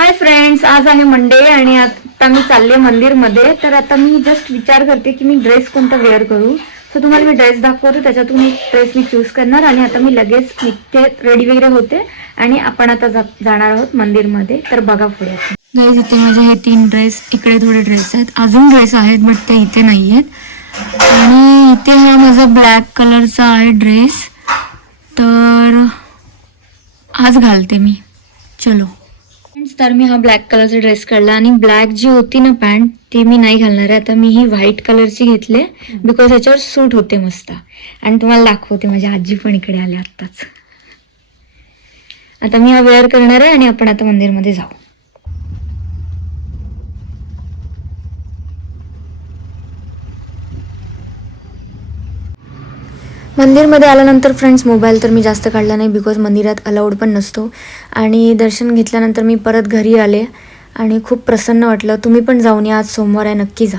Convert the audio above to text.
Hi friends, आज आहे Monday आणि आता मी चालले मंदिरमध्ये. तर आता मी जस्ट विचार करते की मी ड्रेस कोणता वेअर करू. तर तुम्हाला मी ड्रेस दाखवते, त्याच्यातून एक ड्रेस मी चूज करणार आणि आता मी लगेच निघते, रेडी वगैरे होते आणि आपण आता जाणार आहोत मंदिरमध्ये. तर बघा पुढे. गाईज, इथे माझे हे 3 ड्रेस, इकडे थोडे ड्रेस आहेत, अजून ड्रेस आहेत बट ते इथे नाही आहेत. आणि इथे हा माझा ब्लॅक कलरचा आहे ड्रेस, तर आज घालते मी. चलो फ्रेंड्स, तर मी हा ब्लॅक कलरचा ड्रेस काढला आणि ब्लॅक जी होती ना पॅन्ट, ती मी नाही घालणार आहे. आता मी ही व्हाईट कलरची घेतली बिकॉज ह्याच्यावर सूट होते मस्त. आणि तुम्हाला दाखवते, माझी आजी पण इकडे आले आत्ताच. आता मी हा वेअर करणार आहे आणि आपण आता मंदिरमध्ये जाऊ. मंदिरमध्ये आल्यानंतर फ्रेंड्स मोबाईल तर मी जास्त काढला नाही बिकॉज मंदिरात अलाउड पण नसतो. आणि दर्शन घेतल्यानंतर मी परत घरी आले आणि खूप प्रसन्न वाटलं. तुम्ही पण जाऊन या, आज सोमवार आहे, नक्की जा.